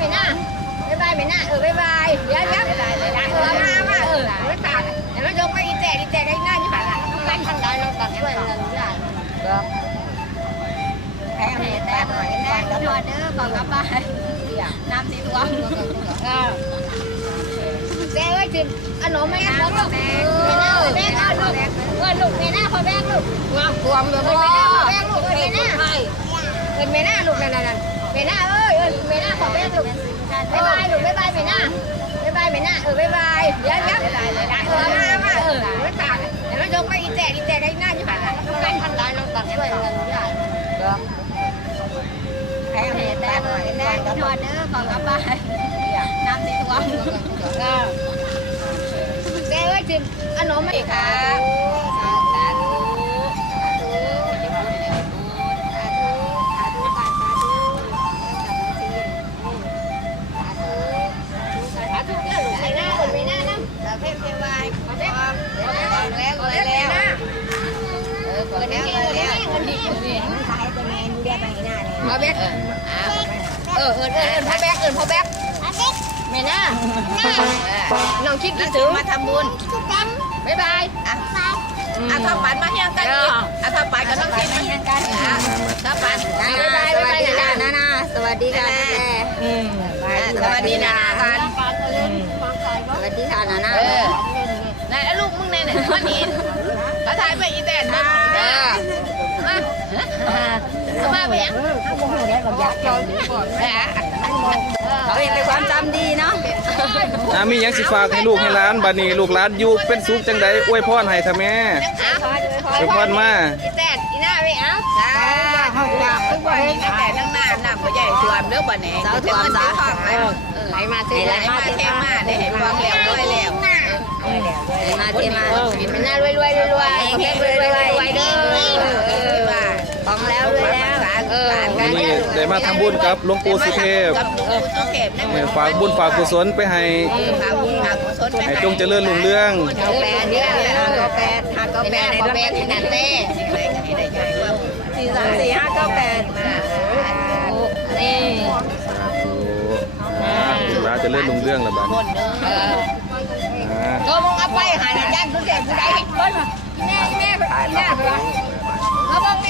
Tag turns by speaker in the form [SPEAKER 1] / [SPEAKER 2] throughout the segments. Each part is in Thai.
[SPEAKER 1] ลูกบ๊ายบายเมน่าบ๊ายบายเมน่าเออบ๊ายบายเดี๋ยวเดี๋ยวเออมามาเออไม่ต่างเดี๋ยวเรายกไปอีแจกอีแจกไอ้หน้าอยู่หันหลังกันทันใดเราตัดช่วยเงินได้ก็แพงแพงหน่อยแพงตำรวจเด้อขอกลับบ้านน้ำสีทวงเออแม่เอ้ยจิอันหนูไม่เอาลูกแม่แม่แม่เอาลูกเออลูกแม่หน้าขอแบงลูกงามกวมเลยแม่หน้าขอแบงลูกเออแม่หน้าเออแม่หน้าลูกนั่นนั่น แม่หน้าเอ้ยเออแม่หน้าขอแบงลูกบ๊ายบายลูกบ๊ายบายแม่หน้าบ๊ายบายแม่หน้าเออบ๊ายบายเดี๋ยวเดี๋ยวเออมามาเออไม่ต่างเดี๋ยวเรายกไปอีแจกอีแจกไอ้หน้าอยู่หันหลังกันทันใดเราตัดช่วยเงินได้ก็แพงแพงหน่อยแพงตำรวจเด้อขอกลับบ้านน้ำสีทวงก็แม่เอ้ยจิมอันหนูไม่ครับ พ่อแบ๊กเออเออเออพ่อแบ๊กเออพ่อแบ๊กแม่น่าน้องคิดคิดถึงมาทำบุญบ๊ายบายอะอะทำปันมาเฮียงกันอีกอะทำปันก็ต้องเฮียงมาเฮียงกันอะทำปันบ๊ายบายบ๊ายบายนะนานาสวัสดีค่ะแม่สวัสดีนานากันสวัสดีค่ะนานาเออไหนแล้วลูกมึงไหนไหนมันนี่เขาถ่ายไปอีแตนมา เออมามาไปยังเขาเห็นเป็นความจำดีเนาะ
[SPEAKER 2] อามียังสิฝากให้ลูกให้หลานบัดนี้ลูกหลานอยู่เป็นสุขจังใดอวยพรให้ท่าแม่อวยพรมา
[SPEAKER 1] แตนอีหน้าไม่เอาจ้าเขาอยากทุกวันนี้แต่นั่งนาหน้าก็ใหญ่ทวมเด้อบ่แหน่สาวทวมสาไหลมาเทไหลมาเทมาได้เห็นความแล้วด้วยแล้วมาเทมาเป็นหน้ารวยรวยรวยรวยแข็งรวยรวยรวย ของแล้วรวยแล้วเออ
[SPEAKER 2] วันนี้ได้มาทำบุญกับหลวงปู่สุเทพ
[SPEAKER 1] กับหลวงปู่สุเทพนั่น
[SPEAKER 2] เออฝากบุญฝากกุศลไปให้
[SPEAKER 1] ฝากบุญฝากกุศลไป
[SPEAKER 2] ให้จงเจริญรุ่งเรือง
[SPEAKER 1] เก้าแปดเนี่ยห้าเก้าแปดห้าเก้าแปดในแปดที่นั่นเต้สี่สามสี่ห้าเก้าแปดนี่
[SPEAKER 2] อ่าลูกหลานเจริญรุ่งเรืองละบัดนี้
[SPEAKER 1] เออ
[SPEAKER 2] อ่า
[SPEAKER 1] ก็มึงเอาไปหาในย่านทุกแก่ผู้ใดเห็นเบิ้ลมาแม่แม่แม่ไปละแล้วบ้องแม่นี่มียังผู้ใดโซ่หันขาดแต่ดม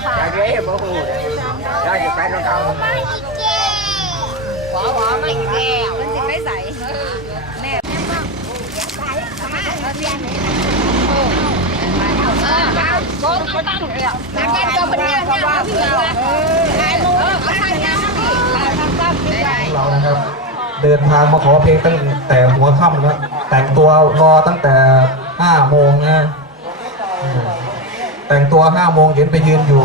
[SPEAKER 1] อหวอ
[SPEAKER 3] โอ้ยแม่ไปแห่ไปประธานดอกคนไปแล้วไปประธานดอกอยากเลี้ยงบ่ฮู้อยากจะไปน้องเก่า
[SPEAKER 1] หวอหวอมาอีกแล้วมันจะไม่ใส่แม่เออโซ่ตั้งตั้งเลยอะนักเก็ตตัวเป็นเนี่ยเนี่ยพี่เหรอถ่ายรูปเอาถ่ายงานพี่ถ่ายตั้งตั้งพี่
[SPEAKER 4] เรานะครับเดินทางมาขอเพลงตั้งแต่หัวค่ำแล้วแต่งตัวรอตั้งแต่ห้าโมงนะ แต่งตัวห้าโมงเห็นไปยืนอยู่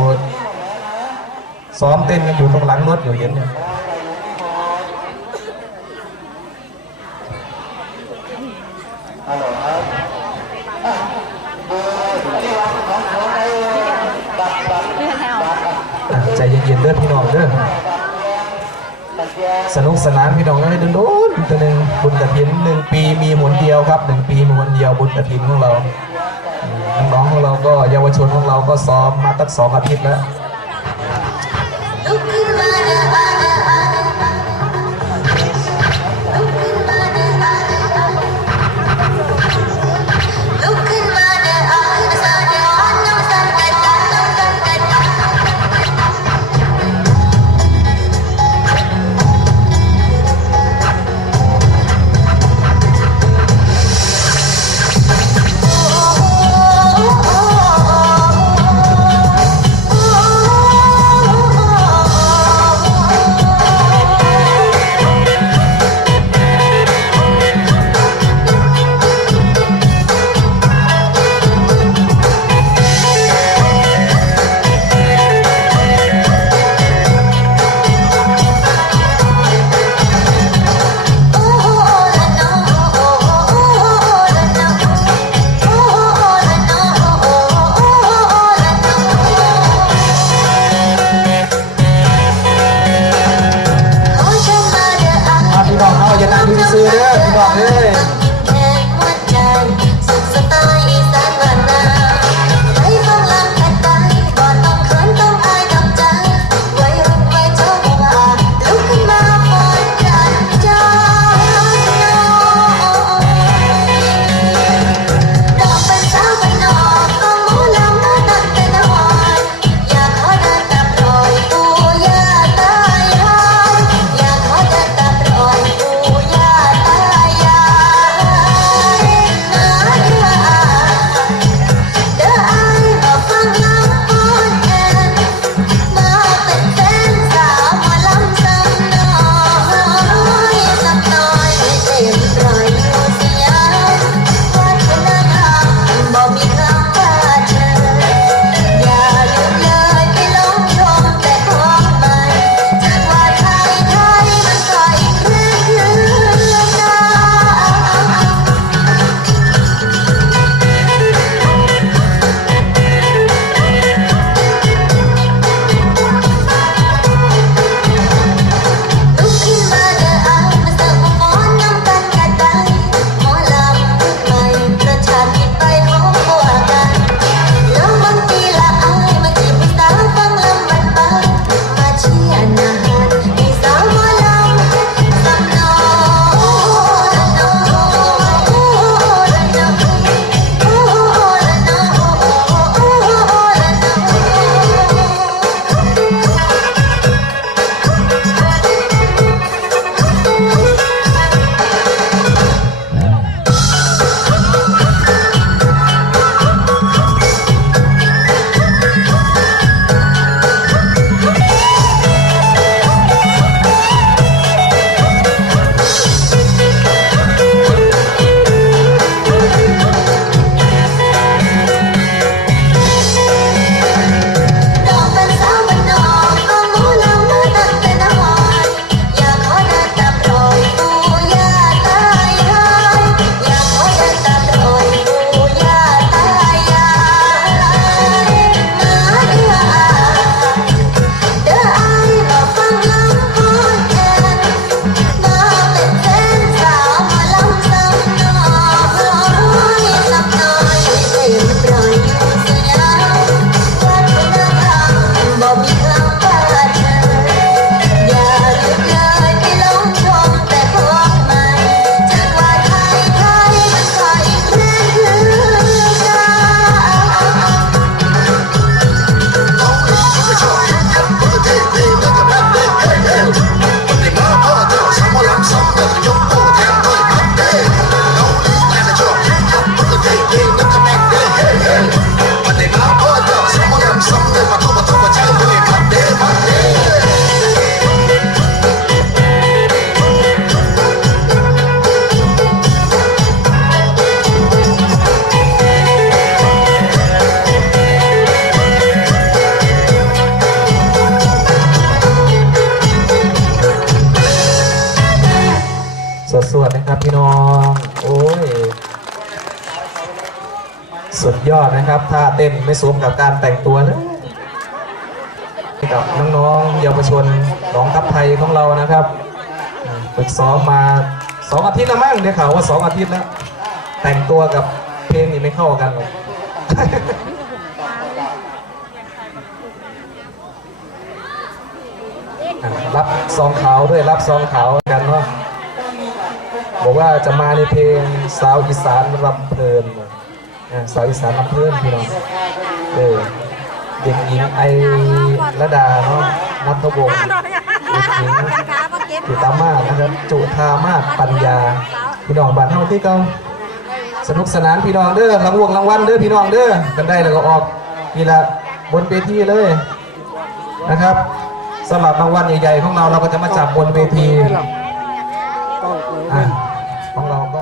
[SPEAKER 4] ซ้อมเต้นกันอยู่ตรงหลังรถอยู่เห็นเนี่ยใจเย็นๆเด้อพี่น้องเด้อสนุกสนานพี่น้องให้ดูดูนตัวหนึ่งบุญกระถินหนึ่งปีมีหนเดียวครับหนึ่งปีมีหนเดียวบุญกระถินของเรา น้องๆของเราก็เยาวชนของเราก็ซ้อมมาตั้งสองอาทิตย์แล้ว
[SPEAKER 5] สุดยอดนะครับท่า
[SPEAKER 4] เต้นไม่สวมกับการแต่งตัวเลยกับน้องๆเยาวชนน้องทัพไทยของเรานะครับฝึกซ้อมมาสองอาทิตย์แล้วมั้งได้ข่าวว่าสองอาทิตย์แล้ว แต่งตัวกับเพลงนี่ไม่เข้ากันเลยรับซองขาวด้วยรับซองขาวกันเนาะบอกว่าจะมาในเพลงสาวอีสานรำเพลิน สาวอีสานรำเพลินพี่น้องเออเด็กหญิงไอระดาเนาะนัทวงศ์เด็กหญิงจุตามาศนะครับจุธามาศปัญญา พี่น้องบ้านเฮาที่เก่าสนุกสนานพี่น้องเด้อรางวงรางวัลเด้อพี่น้องเด้อกันได้แล้วก็ออกนี่ละบนเวทีเลยนะครับสำหรับรางวัลใหญ่ๆของเราเราก็จะมาจับบนเวทีอะของเราก็